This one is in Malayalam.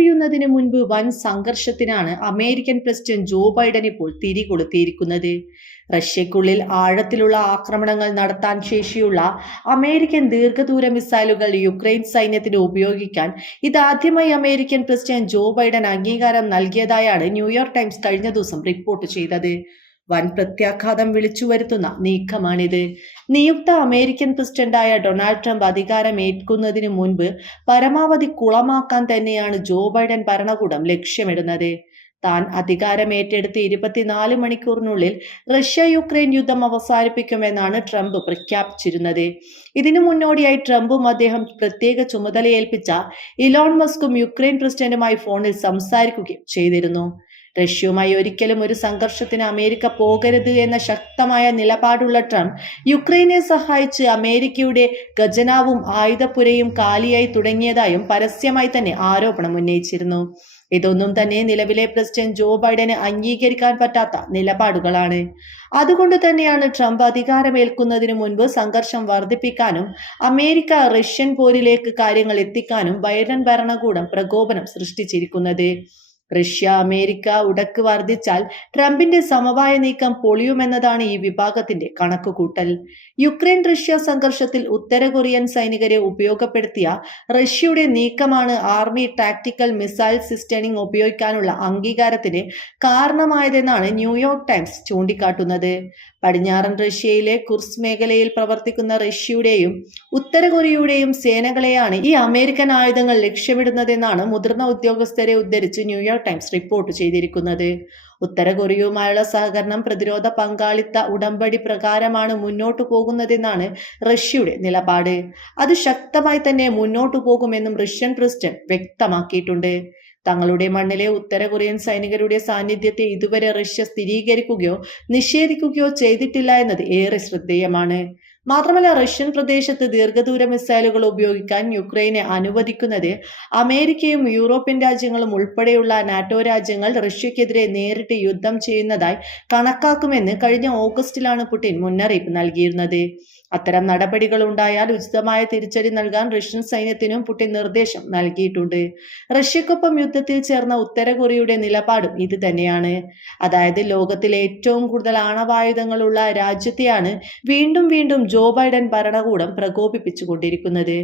ഉത്തരമൊഴിയുന്നതിന് മുൻപ് വൻ സംഘർഷത്തിനാണ് അമേരിക്കൻ പ്രസിഡന്റ് ജോ ബൈഡൻ ഇപ്പോൾ തിരികൊളുത്തിയിരിക്കുന്നത് റഷ്യക്കുള്ളിൽ ആഴത്തിലുള്ള ആക്രമണങ്ങൾ നടത്താൻ ശേഷിയുള്ള അമേരിക്കൻ ദീർഘദൂര മിസൈലുകൾ യുക്രൈൻ സൈന്യത്തിന് ഉപയോഗിക്കാൻ ഇതാദ്യമായി അമേരിക്കൻ പ്രസിഡന്റ് ജോ ബൈഡൻ അംഗീകാരം നൽകിയതായാണ് ന്യൂയോർക്ക് ടൈംസ് കഴിഞ്ഞ ദിവസം റിപ്പോർട്ട് ചെയ്തത്. വൻ പ്രത്യാഘാതം വിളിച്ചു വരുത്തുന്ന നീക്കമാണിത്. നിയുക്ത അമേരിക്കൻ പ്രസിഡന്റായ ഡൊണാൾഡ് ട്രംപ് അധികാരം ഏൽക്കുന്നതിന് മുൻപ് പരമാവധി കുളമാക്കാൻ തന്നെയാണ് ജോ ബൈഡൻ ഭരണകൂടം ലക്ഷ്യമിടുന്നത്. താൻ അധികാരം അധികാരമേറ്റെടുത്ത് ഇരുപത്തിനാല് മണിക്കൂറിനുള്ളിൽ റഷ്യ യുക്രൈൻ യുദ്ധം അവസാനിപ്പിക്കുമെന്നാണ് ട്രംപ് പ്രഖ്യാപിച്ചിരുന്നത്. ഇതിനു മുന്നോടിയായി ട്രംപും അദ്ദേഹം പ്രത്യേക ചുമതലയേൽപ്പിച്ച ഇലോൺ മസ്കും യുക്രൈൻ പ്രസിഡന്റുമായി ഫോണിൽ സംസാരിക്കുകയും ചെയ്തിരുന്നു. റഷ്യയുമായി ഒരിക്കലും ഒരു സംഘർഷത്തിന് അമേരിക്ക പോകരുത് എന്ന ശക്തമായ നിലപാടുള്ള ട്രംപ് യുക്രൈനെ സഹായിച്ച് അമേരിക്കയുടെ ഖജനാവും ആയുധപ്പുരയും കാലിയായി തുടങ്ങിയതായും പരസ്യമായി തന്നെ ആരോപണം ഉന്നയിച്ചിരുന്നു. ഇതൊന്നും തന്നെ നിലവിലെ പ്രസിഡന്റ് ജോ ബൈഡന് അംഗീകരിക്കാൻ പറ്റാത്ത നിലപാടുകളാണ്. അതുകൊണ്ട് തന്നെയാണ് ട്രംപ് അധികാരമേൽക്കുന്നതിന് മുൻപ് സംഘർഷം വർദ്ധിപ്പിക്കാനും അമേരിക്ക റഷ്യൻ പോരിലേക്ക് കാര്യങ്ങൾ എത്തിക്കാനും ബൈഡൻ ഭരണകൂടം പ്രകോപനം സൃഷ്ടിച്ചിരിക്കുന്നത്. റഷ്യ അമേരിക്ക ഉടക്ക് വർദ്ധിച്ചാൽ ട്രംപിന്റെ സമവായ നീക്കം പൊളിയുമെന്നതാണ് ഈ വിഭാഗത്തിന്റെ കണക്കുകൂട്ടൽ. യുക്രൈൻ റഷ്യ സംഘർഷത്തിൽ ഉത്തര കൊറിയൻ സൈനികരെ ഉപയോഗപ്പെടുത്തിയ റഷ്യയുടെ നീക്കമാണ് ആർമി ടാക്ടിക്കൽ മിസൈൽ സിസ്റ്റണിംഗ് ഉപയോഗിക്കാനുള്ള അംഗീകാരത്തിന് കാരണമായതെന്നാണ് ന്യൂയോർക്ക് ടൈംസ് ചൂണ്ടിക്കാട്ടുന്നത്. പടിഞ്ഞാറൻ റഷ്യയിലെ കുർസ് മേഖലയിൽ പ്രവർത്തിക്കുന്ന റഷ്യയുടെയും ഉത്തര കൊറിയയുടെയും സേനകളെയാണ് ഈ അമേരിക്കൻ ആയുധങ്ങൾ ലക്ഷ്യമിടുന്നതെന്നാണ് മുതിർന്ന ഉദ്യോഗസ്ഥരെ ഉദ്ധരിച്ച് ന്യൂയോർക്ക് ടൈംസ് റിപ്പോർട്ട് ചെയ്തിരിക്കുന്നത്. ഉത്തര കൊറിയയുമായുള്ള സഹകരണം പ്രതിരോധ പങ്കാളിത്ത ഉടമ്പടി പ്രകാരമാണ് മുന്നോട്ടു പോകുന്നതെന്നാണ് റഷ്യയുടെ നിലപാട്. അത് ശക്തമായി തന്നെ മുന്നോട്ടു പോകുമെന്നും റഷ്യൻ പ്രസിഡന്റ് വ്യക്തമാക്കിയിട്ടുണ്ട്. തങ്ങളുടെ മണ്ണിലെ ഉത്തര കൊറിയൻ സൈനികരുടെ സാന്നിധ്യത്തെ ഇതുവരെ റഷ്യ സ്ഥിരീകരിക്കുകയോ നിഷേധിക്കുകയോ ചെയ്തിട്ടില്ല എന്നത് ഏറെ ശ്രദ്ധേയമാണ്. മാത്രമല്ല റഷ്യൻ പ്രദേശത്ത് ദീർഘദൂര മിസൈലുകൾ ഉപയോഗിക്കാൻ യുക്രൈനെ അനുവദിക്കുന്നത് അമേരിക്കയും യൂറോപ്യൻ രാജ്യങ്ങളും ഉൾപ്പെടെയുള്ള നാറ്റോ രാജ്യങ്ങൾ റഷ്യക്കെതിരെ നേരിട്ട് യുദ്ധം ചെയ്യുന്നതായി കണക്കാക്കുമെന്ന് കഴിഞ്ഞ ഓഗസ്റ്റിലാണ് പുടിൻ മുന്നറിയിപ്പ് നൽകിയിരുന്നത്. അത്തരം നടപടികൾ ഉണ്ടായാൽ ഉചിതമായ തിരിച്ചടി നൽകാൻ റഷ്യൻ സൈന്യത്തിനും പുടിൻ നിർദ്ദേശം നൽകിയിട്ടുണ്ട്. റഷ്യക്കൊപ്പം യുദ്ധത്തിൽ ചേർന്ന ഉത്തര കൊറിയയുടെ നിലപാടും ഇത് തന്നെയാണ്. അതായത് ലോകത്തിലെ ഏറ്റവും കൂടുതൽ ആണവായുധങ്ങളുള്ള രാജ്യത്തെയാണ് വീണ്ടും വീണ്ടും ജോ ബൈഡൻ ഭരണകൂടം പ്രകോപിപ്പിച്ചുകൊണ്ടിരിക്കുന്നത്?